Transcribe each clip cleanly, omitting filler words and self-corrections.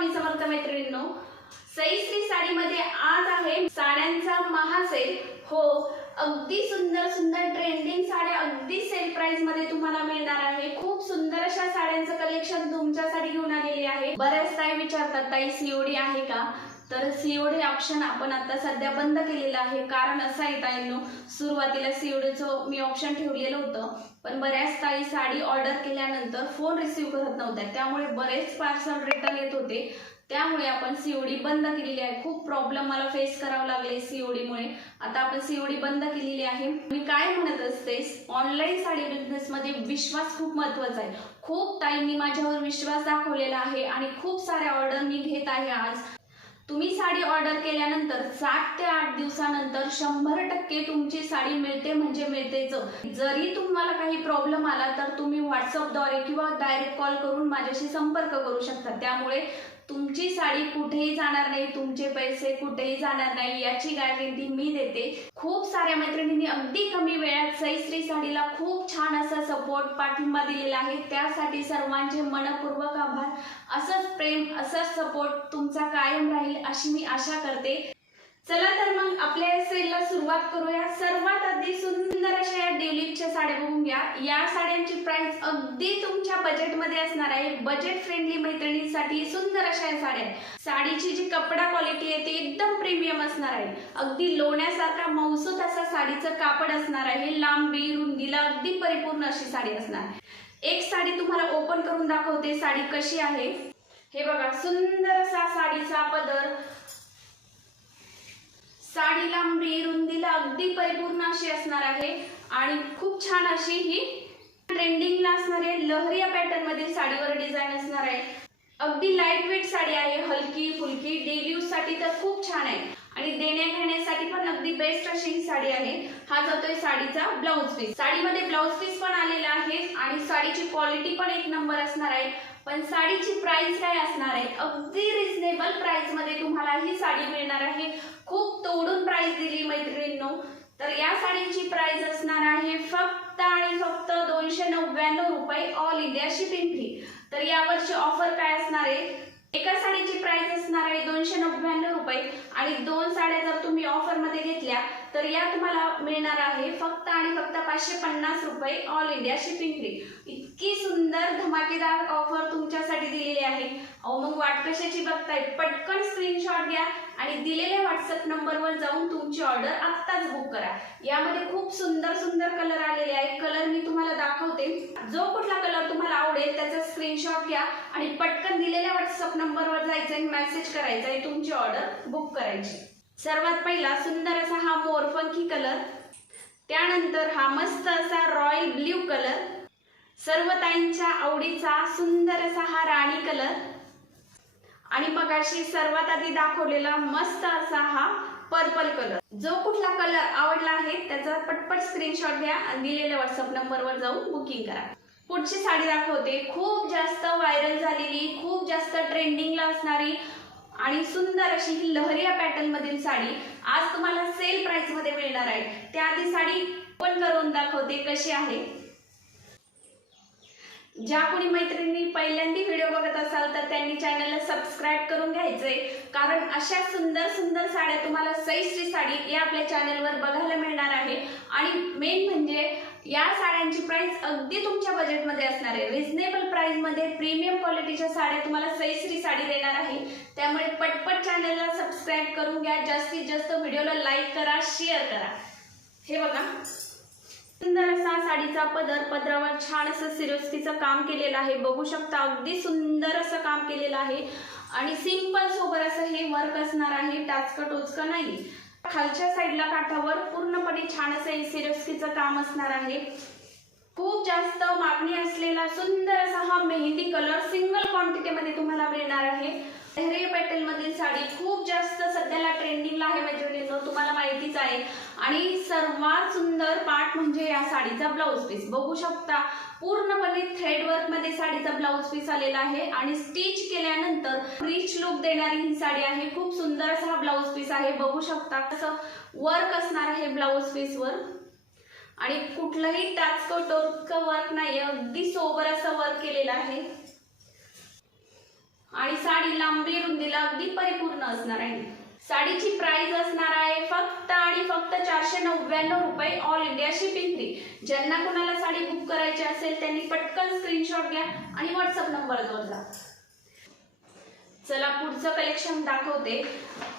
स्वामी समर्थ मैत्रिणींनो, सई श्री साडीमध्ये आज आहे साड्यांचा महासेल। हो, अगदी सुंदर सुंदर ट्रेंडिंग साड्या अगदी सेल प्राइस मध्ये तुम्हाला मिळणार आहे। खूप सुंदर अशा साड्यांचं कलेक्शन तुमच्यासाठी घेऊन आलेली आहे। बऱ्याच ताई विचारतात, ताई सीओडी आहे का? तर सीओडी ऑप्शन आपण आता सध्या बंद केलेला आहे। कारण असं आहे ताईंनो, सुरुवातीला सीओडीचं मी ऑप्शन ठेवलेलं होतं, पण बऱ्याच ताई साडी ऑर्डर केल्यानंतर फोन रिसीव्ह करत नव्हत्या, त्यामुळे बरेच पार्सल रिटर्न येत होते। त्यामुळे आपण सीओडी बंद केलेली आहे। खूप प्रॉब्लेम मला फेस करावं लागले सीओडी मुळे। आता आपण सीओडी बंद केलेली आहे। मी काय म्हणत असते, ऑनलाईन साडी बिझनेस मध्ये विश्वास खूप महत्त्वाचा आहे। खूप ताईंनी माझ्यावर विश्वास दाखवलेला आहे आणि खूप साऱ्या ऑर्डर मी घेत आहे। आज तुम्ही साडी ऑर्डर केल्यानंतर 7 ते 8 दिवसानंतर 100% तुमची साडी मिळते म्हणजे मिळतेच। जरी तुम्हाला काही प्रॉब्लेम आला तर तुम्ही व्हॉट्सअपद्वारे किंवा डायरेक्ट कॉल करून माझ्याशी संपर्क करू शकता। त्यामुळे तुमची साडी कुठेही जाणार नाही, तुमचे पैसे कुठेही जाणार नाही, याची गॅरंटी मी देते। खूप साऱ्या मैत्रिणींनी अगदी कमी वेळात सई श्री साडीला खूप छान असा सपोर्ट पाठिंबा दिलेला आहे, त्यासाठी सर्वांचे मनपूर्वक आभार। असंच प्रेम, असंच सपोर्ट तुमचा कायम राहील अशी मी आशा करते। चला तर मग आपल्या सेलला सुरुवात करूया। सर्वात आधी सुंदर अशा या डेलीच्या साड्या बघून घ्या। या साड्यांची प्राइस अगदी तुमच्या बजेटमध्ये असणार आहे। बजेट फ्रेंडली मैत्रिणींसाठी सुंदर अशा या साड्या। साडीची जी कपडा क्वालिटी आहे ती एकदम प्रीमियम असणार आहे। अगदी लोण्यासारखा मऊसूत असा साडीचं कापड असणार आहे। लांबी रुंदीला अगदी परिपूर्ण अशी साडी असणार आहे। एक साडी तुम्हाला ओपन करून दाखवते, साडी कशी आहे हे बघा। सुंदर असा साडीचा पदर, साडी लांबी रुंदीला अगदी परिपूर्ण अशी असणार आहे आणि खूप छान अशी ही ट्रेंडिंगला असणार आहे। लहरिया पॅटर्न मध्ये साडीवर डिझाइन असणार आहे। अगदी लाईट वेट साडी आहे, हलकी फुलकी, डेली यूज साठी तर खूप छान आहे आणि देण्या घेण्यासाठी पण अगदी बेस्ट अशी ही साडी आहे। हा जातोय साडीचा ब्लाउज पीस। साडीमध्ये ब्लाउज पीस पण आलेला आहे आणि साडीची क्वालिटी पण एक नंबर असणार आहे। पण साडीची प्राइस काय असणार आहे, अगदी रिझनेबल प्राइस मध्ये तुम्हाला ही साडी मिळणार आहे। खूप तोडून प्राइस दिली मैत्रिणींनो। तर या साडीची प्राइस असणार आहे फक्त आणि फक्त 299 रुपये, ऑल इंडिया शिपिंग फ्री। तर यावरची ऑफर काय असणार आहे, एका साडीची प्राइस असणार आहे 299 रुपये आणि 2 साड्या जर तुम्ही ऑफर मध्ये घेतल्या तर या तुम्हाला मिळणार आहे फक्त आणि फक्त 550 रुपये, ऑल इंडिया शिपिंग फ्री। इतकी सुंदर धमाकेदार ऑफर तुमच्यासाठी दिलेली आहे। मग वाट कशाची बघताय, पटकन स्क्रीनशॉट घ्या आणि दिलेल्या व्हॉट्सअप नंबरवर जाऊन तुमची ऑर्डर आत्ताच बुक करा। यामध्ये खूप सुंदर सुंदर कलर आलेले आहेत। कलर मी तुम्हाला दाखवते। जो कुठला कलर तुम्हाला आवडेल त्याचा स्क्रीनशॉट घ्या आणि पटकन दिलेल्या व्हॉट्सअप नंबरवर जायचं आणि मेसेज करायचा आहे, तुमची ऑर्डर बुक करायची। सर्वात पहिला सुंदर असा हा मोरपंखी कलर, त्यानंतर हा मस्त असा रॉयल ब्ल्यू कलर, सर्व ताईंच्या आवडीचा सुंदर असा हा राणी कलर आणि मगाशी सर्वात आधी दाखवलेला मस्त असा हा पर्पल कलर। जो कुठला कलर आवडला आहे त्याचा पटपट स्क्रीनशॉट घ्या आणि दिलेल्या व्हॉट्सअप नंबरवर जाऊन बुकिंग करा। पुढची साडी दाखवते, खूप जास्त व्हायरल झालेली, खूप जास्त ट्रेंडिंगला असणारी आणि सुंदर अशी ही लहरिया पॅटर्न मधील साडी आज तुम्हाला सेल प्राइस मध्ये मिळणार आहे। त्याआधी साडी ओपन करून दाखवते कशी आहे। ज्या कोणी मैत्रिणी पहिल्यांदा व्हिडिओ बघत असाल तर त्यांनी चॅनलला सबस्क्राइब करून घ्यायचंय, कारण अशा सुंदर सुंदर साड्या तुम्हाला सई श्री साडी या आपल्या चॅनलवर बघायला मिळणार आहे। आणि मेन म्हणजे या साड्यांची प्राइस अगदी तुमच्या बजेटमध्ये असणार आहे। रिझनेबल प्राइस मध्ये प्रीमियम क्वालिटीच्या साड्या तुम्हाला सई श्री साडी देणार आहे। त्यामुळे पटपट चॅनलला सबस्क्राइब करून घ्या, जास्तीत जास्त व्हिडिओला लाईक करा, शेअर करा। हे बघा सुंदर असा साडीचा पदर, पदरावर छान असं सिरोस्कीचं काम केलेलं आहे, बघू शकता। अगदी सुंदर असं काम केलेलं आहे आणि सिंपल सोबर असं हे वर्क असणार आहे, टाचकं टोचकं नाही। खालच्या साईडला काठावर पूर्णपणे छान असं सिरोस्कीचं काम असणार आहे। खूप जास्त मागणी असलेला सुंदर असा हा मेहंदी कलर सिंगल क्वांटिटी मध्ये तुम्हाला मिळणार आहे। लहरिया पॅटर्न मधील साडी खूप जास्त सध्याला ट्रेंडिंगला आहे मैत्रिणींनो, तुम्हाला माहितीच आहे। आणि सर्वात सुंदर पार्ट म्हणजे या साडीचा ब्लाउज पीस, बघू शकता पूर्णपणे थ्रेड वर्क मध्ये साडीचा ब्लाउज पीस आलेला आहे आणि स्टिच केल्यानंतर रिच लुक देणारी ही साडी आहे। खूप सुंदर असा हा ब्लाउज पीस आहे, बघू शकता कसं वर्क असणार आहे ब्लाउज पीस वर आणि कुठलंही टाचकं टोचकं वर्क नाही, अगदी सोबर असं वर्क केलेलं आहे। आणि साडी लांबी रुंदीला अगदी परिपूर्ण असणार आहे। साडीची प्राइस असणार आहे फक्त आणि फक्त 499 रुपये, ऑल इंडिया शिपिंग फ्री। ज्यांना कोणाला साडी बुक करायची असेल त्यांनी पटकन स्क्रीनशॉट घ्या आणि व्हॉट्सअप नंबरवर जा। चला पुढचं कलेक्शन दाखवते।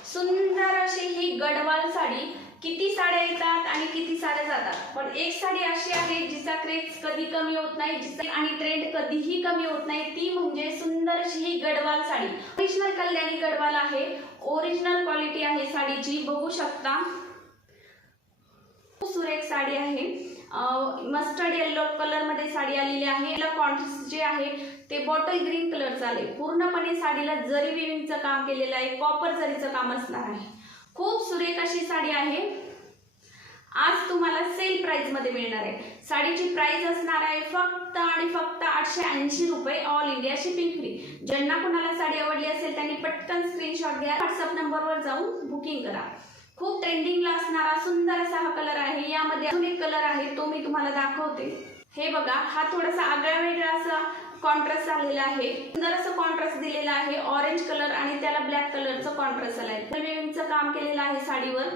सुंदर अशी ही गडवाल साडी। किती साड्या येतात आणि किती साड्या जातात, पण एक साडी अशी आहे जिचा क्रेज कधी कमी होत नाही, जिचा आणि ट्रेंड कधीही कमी होत नाही, ती म्हणजे सुंदर अशी ही गडवाल साडी। ओरिजिनल कल्याणी गडवाल आहे, ओरिजिनल क्वालिटी आहे साडीची, बघू शकता। खूप सुरेख साडी आहे, मस्टर्ड येलो कलर मध्ये साडी आलेली आहे। याला कॉन्ट्रास्ट जे आहे ते बॉटल ग्रीन कलरचं आले। पूर्णपणे साडीला जरी विविंगचं काम केलेलं आहे, कॉपर जरीचं काम असणार आहे। खूप सुरेख अशी साडी आहे। आज तुम्हाला सेल प्राइस मध्ये मिळणार आहे। साडीची प्राइस असणार आहे फक्त आणि फक्त 880 रुपये, ऑल इंडिया शिपिंग फ्री। ज्यांना कोणाला साडी आवडली असेल त्यांनी पटकन स्क्रीनशॉट घ्या, व्हॉट्सअप नंबरवर जाऊन बुकिंग करा। खूप ट्रेंडिंगला असणारा सुंदर असा हा कलर आहे। यामध्ये अजून एक कलर आहे, तो मी तुम्हाला दाखवते। हे बघा, हा थोडासा आगळा वेगळा असा कॉन्ट्रास्ट आलेला आहे, सुंदर असं कॉन्ट्रास्ट दिलेला आहे। ऑरेंज कलर आणि त्याला ब्लॅक कलरचं कॉन्ट्रास्ट आलाय। वेव्हिंगचं काम केलेलं आहे साडीवर।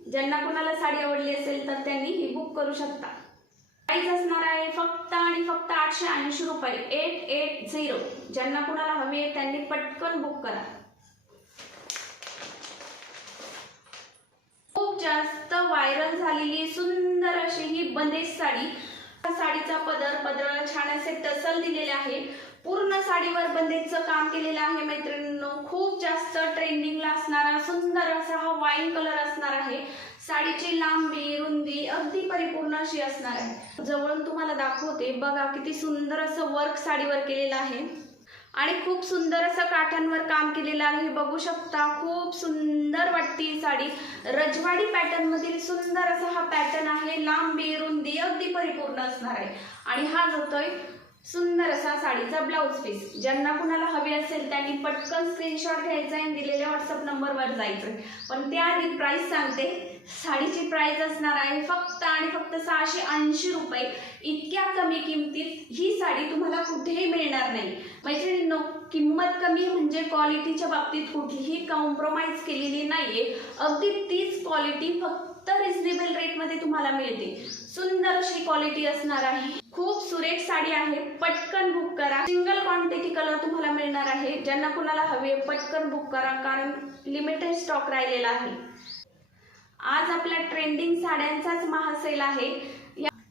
ज्यांना कोणाला साडी आवडली असेल तर त्यांनी ही बुक करू शकता। प्राइस असणार आहे फक्त आणि फक्त 880 रुपये, 880। ज्यांना कोणाला हवी आहे त्यांनी पटकन बुक करा। खूप जास्त व्हायरल झालेली सुंदर अशी ही बंदेज साडी। साडीचा पदराला छान असे टसल दिलेले आहे। पूर्ण साडीवर बंदेजचं काम केलेलं आहे मैत्रिणींनो। खूप जास्त ट्रेंडिंगला असणारा सुंदर असा हा वाईन कलर असणार आहे। साडीची लांबी रुंदी अगदी परिपूर्ण अशी असणार आहे। जवळून तुम्हाला दाखवते, बघा किती सुंदर असं वर्क साडीवर केलेलं आहे आणि खूप सुंदर असं काठांवर काम केलेलं आहे, बघू शकता। खूप सुंदर वाटते ही साडी। रजवाडी पॅटर्न मधील सुंदर असा हा पॅटर्न आहे। लांबी रुंदी अगदी परिपूर्ण असणार आहे आणि हा जातोय सुंदर असा साडीचा ब्लाउज पीस। ज्यांना कुणाला हवी असेल त्यांनी पटकन स्क्रीनशॉट घ्यायचा आणि दिलेल्या व्हॉट्सअप नंबरवर जायचं। पण त्याआधी प्राइस सांगते। साडीची प्राइस असणार आहे फक्त आणि फक्त 680 रुपये। इतक्या कमी किमतीत ही साडी तुम्हाला कुठेही मिळणार नाही मैत्रिणींनो। किंमत कमी म्हणजे क्वालिटीच्या बाबतीत कुठलीही कॉम्प्रोमाइज केलेली नाहीये। अगदी तीच क्वालिटी फक्त रिझनेबल रेट मध्ये तुम्हाला मिळते। सुंदर अशी क्वालिटी असणार आहे। खूप सुरेख साडी आहे, पटकन बुक करा। सिंगल क्वांटिटी कलर तुम्हाला मिळणार आहे। ज्यांना कुणाला हवी आहे पटकन बुक करा, कारण लिमिटेड स्टॉक राहिलेला आहे। आज आपल्या ट्रेंडिंग साड्यांचाच महासेल आहे।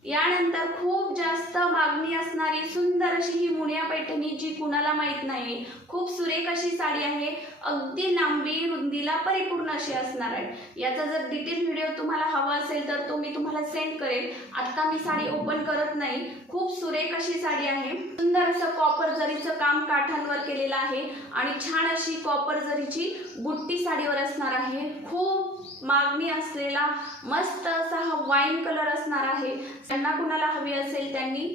यानंतर खूप जास्त मागणी असणारी सुंदर अशी ही मुनिया पैठणी, जी कुणाला माहित नाही। खूप सुरेख अशी साडी आहे, अगदी लांबी रुंदीला परिपूर्ण अशी असणार आहे। याचा जर डिटेल व्हिडिओ तुम्हाला हवा असेल तर तो मी तुम्हाला सेंड करेल। आता मी साडी ओपन करत नाही। खूप सुरेख अशी साडी आहे। सुंदर असं कॉपर जरीचं काम काठांवर केलेलं आहे आणि छान अशी कॉपर जरीची बुट्टी साडीवर असणार आहे। खूप मागणी असलेला मस्त असा हा वाईन कलर असणार आहे। ज्यांना कुणाला हवी असेल त्यांनी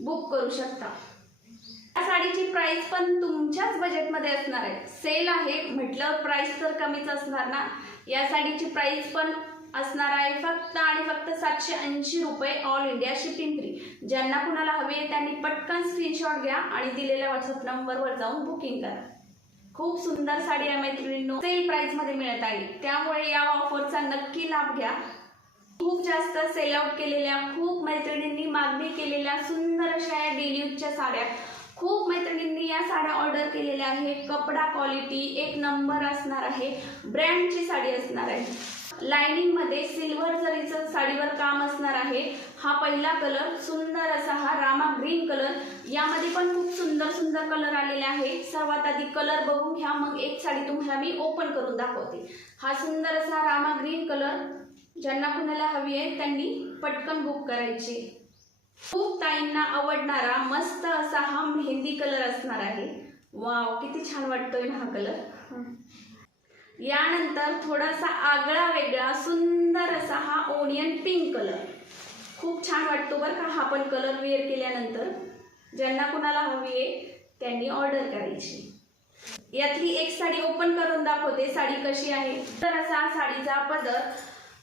बुक करू शकता। या साडीची प्राइस पण तुमच्याच बजेटमध्ये असणार आहे। सेल आहे म्हटलं प्राइस तर कमीच असणार ना। या साडीची प्राइस पण असणार आहे फक्त आणि फक्त 780 रुपये, ऑल इंडिया शिपिंग फ्री। ज्यांना कुणाला हवी आहे त्यांनी पटकन स्क्रीनशॉट घ्या आणि दिलेल्या व्हॉट्सअप नंबरवर जाऊन बुकिंग करा। खूप सुंदर साडी आहे मैत्रिणींनो, सेल प्राइस मध्ये मिळत आहे, त्यामुळे या ऑफरचा नक्की लाभ घ्या। खूप जास्त सेल आउट केलेल्या, खूप मैत्रिणींनी मागणी केलेल्या सुंदर अशा या डेली यूजच्या साड्या, खूप मैत्रिणींनी या साड्या ऑर्डर केलेल्या आहे। कपडा क्वालिटी एक नंबर असणार आहे। ब्रँडची साडी असणार आहे। लाइनिंग मध्ये सिल्वर जरीचं साडीवर काम असणार आहे। हा पहिला कलर सुंदर असा हा रामा ग्रीन कलर। यामध्ये पण खूप सुंदर सुंदर कलर आलेले आहे। सर्वात आधी कलर बघून घ्या, मग एक साडी तुम्हाला मी ओपन करून दाखवते। हा सुंदर असा रामा ग्रीन कलर। ज्यांना कुणाला हवी आहे त्यांनी पटकन बुक करायची। खूप ताईंना आवडणारा मस्त असा हा मेहंदी कलर असणार आहे। वाव, किती छान वाटतोय ना हा कलर। यानंतर थोडासा आगळा वेगळा सुंदर असा हा ओनियन पिंक कलर। खूप छान वाटतो बरं का हा पण कलर वेअर केल्यानंतर। ज्यांना कुणाला हवी आहे त्यांनी ऑर्डर करायची। यातली एक साडी ओपन करून दाखवते, साडी कशी आहे। तर असा साडीचा पदर,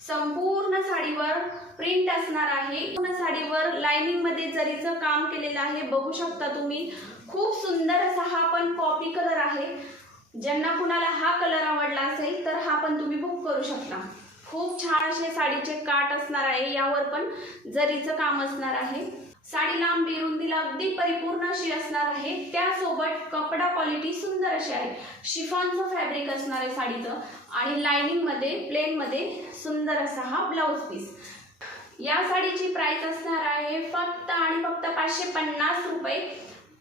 संपूर्ण साडीवर प्रिंट असणार आहे। पूर्ण साडीवर लाइनिंग मध्ये जरीचं काम केलेलं आहे, बघू शकता तुम्ही। खूप सुंदर असा हा पण कॉपी कलर आहे. ज्यांना कुणाला हा कलर आवडला असेल तर हा पण तुम्ही बुक करू शकता. खूप छान असे साडीचे काठ असणार आहे. यावर पण जरीचं काम असणार आहे. साडी लांबी रुंदीला अगदी परिपूर्ण अशी असणार आहे. त्यासोबत कपडा क्वालिटी सुंदर अशी आहे. शिफॉनचं फॅब्रिक असणार आहे साडीचं आणि लाइनिंग मध्ये प्लेन मध्ये सुंदर असा हा ब्लाउज पीस. या साडीची प्राइस असणार आहे फक्त आणि फक्त 550 रुपये.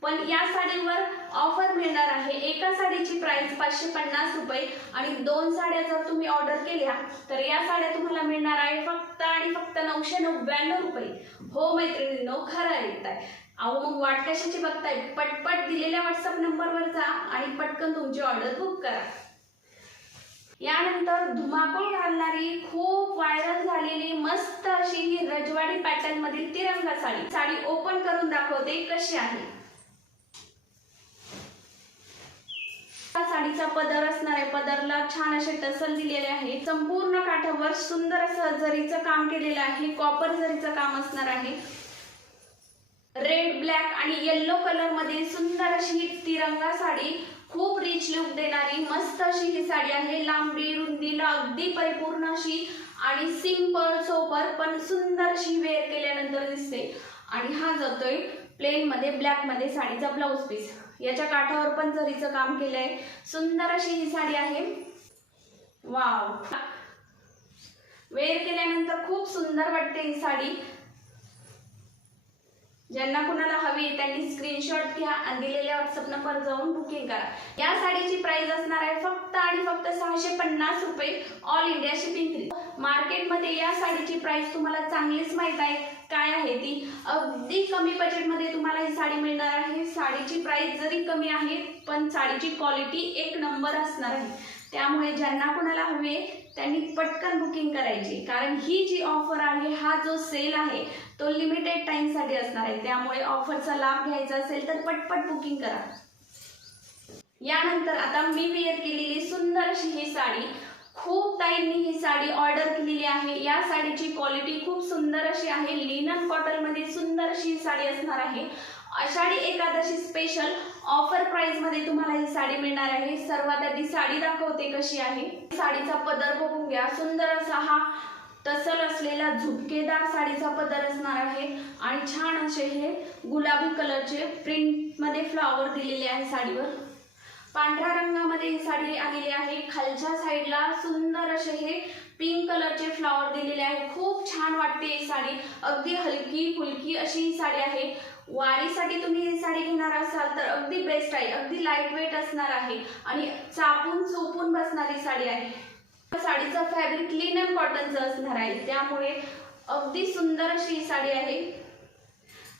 पण या साडीवर ऑफर मिळणार आहे. एका साडीची प्राइस 550 रुपये आणि 2 साड्या जर तुम्ही ऑर्डर केल्या तर या साड्या तुम्हाला मिळणार आहे फक्त आणि फक्त 999 रुपये. हो मैत्रिणींनो, खरं ऐकताय. अहो मग वाट कशाची बघताय? पटपट दिलेल्या व्हॉट्सअप नंबरवर जा आणि पटकन तुमची ऑर्डर बुक करा. यानंतर धुमाकूळ घालणारी खूप व्हायरल झालेली मस्त अशी ही रजवाडी पॅटर्न मधील तिरंगा साडी. साडी ओपन करून दाखवते कशी आहे. साडीचा पदर असणार आहे. पदरला छान असे टसल दिलेले आहे. संपूर्ण काठावर सुंदर असं जरीचं काम केलेलं आहे. कॉपर जरीचं काम असणार आहे. रेड, ब्लॅक आणि येलो कलर मध्ये सुंदर अशी तिरंगा साडी, खूप रिच लुक देणारी मस्त अशी ही साडी आहे. लांबी रुंदीला अगदी परिपूर्ण अशी आणि सिंपल सोबर पण सुंदर अशी वेअर केल्यानंतर दिसते. आणि हा जातोय प्लेन मध्ये ब्लॅक मध्ये साडीचा ब्लाउज पीस. याच्या काठावर पण जरीचं काम केलंय. सुंदर अशी ही साडी आहे. वाव, वेअर केल्यानंतर खूप सुंदर वाटते ही साडी. ज्यांना कुणाला हवी त्यांनी स्क्रीनशॉट घ्या आणि दिलेल्या व्हॉट्सअप नंबर जाऊन बुकिंग करा. या साडीची प्राइस असणार आहे फक्त आणि फक्त 650 रुपये. All India shipping free. मार्केटमध्ये या साडीची प्राइस तुम्हाला चांगलीच माहित आहे काय आहे ती. अगदी कमी बजेटमध्ये तुम्हाला ही साडी मिळणार आहे. साडीची प्राइस जरी कमी आहे पण साडीची क्वालिटी एक नंबर असणार आहे. त्यामुळे ज्यांना कुणाला हवे त्यांनी पटकन बुकिंग करायची. कारण ही जी ऑफर आहे, हा जो सेल आहे तो लिमिटेड टाइम साठी असणार आहे. त्यामुळे ऑफरचा लाभ घ्यायचा असेल तर पटपट बुकिंग करा. यानंतर आता मी वेअर केलेली सुंदर अशी ही साडी. खूप ताईंनी ही साडी ऑर्डर केलेली आहे. या साडीची क्वालिटी खूप सुंदर अशी आहे. लिनन कॉटन मध्ये सुंदर अशी साडी असणार आहे. Ashadhi Ekadashi special offer price मध्ये तुम्हाला ही साडी मिळणार आहे. सर्वात आधी साडी दाखवते कशी आहे. साडीचा पदर बघून घ्या. सुंदर असा हा टसल असलेला झुपकेदार साडीचा पदर असणार आहे आणि छान असे हे गुलाबी कलरचे प्रिंट मध्ये फ्लॉवर दिलेले आहे साडीवर. पांढऱ्या रंगामध्ये ही साडी आलेली आहे. खालच्या साईडला सुंदर असे हे पिंक कलरचे फ्लॉवर दिलेले आहे. खूप छान वाटते ही साडी. अगदी हलकी फुलकी अशी ही साडी आहे. वारीसाठी तुम्ही ही साडी घेणार असाल तर अगदी बेस्ट आहे. अगदी लाईट वेट असणार आहे आणि चापून चोपून बसणारी साडी आहे. साडीचं फॅब्रिक लिनन कॉटनचं असणार आहे. त्यामुळे अगदी सुंदर अशी ही साडी आहे.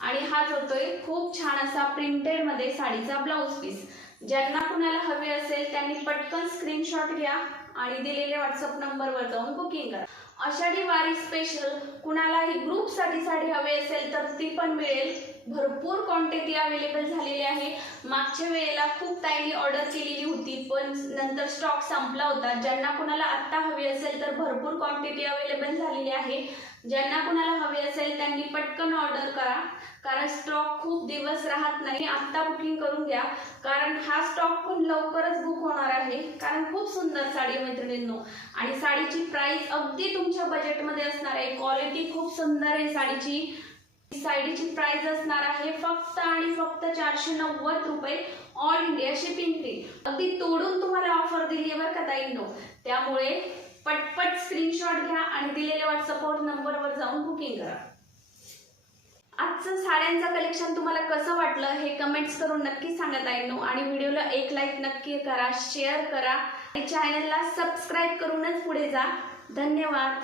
आणि हा होतोय खूप छान असा प्रिंटेड मध्ये साडीचा ब्लाउज पीस. ज्यांना कुणाला हवे असेल त्यांनी पटकन स्क्रीनशॉट घ्या आणि दिलेल्या व्हॉट्सअप नंबरवर जाऊन बुकिंग करा. आषाढी वारी स्पेशल कुणालाही ग्रुपसाठी साडी हवी असेल तर ती पण मिळेल. भरपूर क्वांटिटी अवेलेबल झालेली आहे. मागच्या वेळेला खूप ताईंनी ऑर्डर केलेली होती पण नंतर स्टॉक संपला होता. ज्यांना कुणाला आत्ता हवी असेल तर भरपूर क्वांटिटी अवेलेबल झालेली आहे. ज्यांना कुणाला हवी असेल त्यांनी पटकन ऑर्डर करा कारण स्टॉक खूप दिवस राहत नाही. आत्ता बुकिंग करून घ्या कारण हा स्टॉक पण लवकरच बुक होणार आहे. कारण खूप सुंदर साडी मैत्रिणींनो आणि साडीची प्राइस अगदी तुमच्या बजेटमध्ये असणार आहे. क्वालिटी खूप सुंदर आहे साडीची. साडीची प्राइस असणार आहे फक्त आणि फक्त 490 रुपये. All India shipping free. अगदी तोडून तुम्हाला ऑफर दिली आहे बरं का ताईंनो. त्यामुळे पटपट स्क्रीनशॉट घ्या आणि दिलेल्या व्हॉट्सअप नंबरवर जाऊन बुकिंग करा. आजचं साड्यांचं कलेक्शन तुम्हाला कसं वाटलं हे कमेंट्स करून नक्की सांगा ताईंनो. आणि व्हिडिओला एक लाईक नक्की करा, शेअर करा आणि चॅनलला सबस्क्राईब करूनच पुढे जा. धन्यवाद.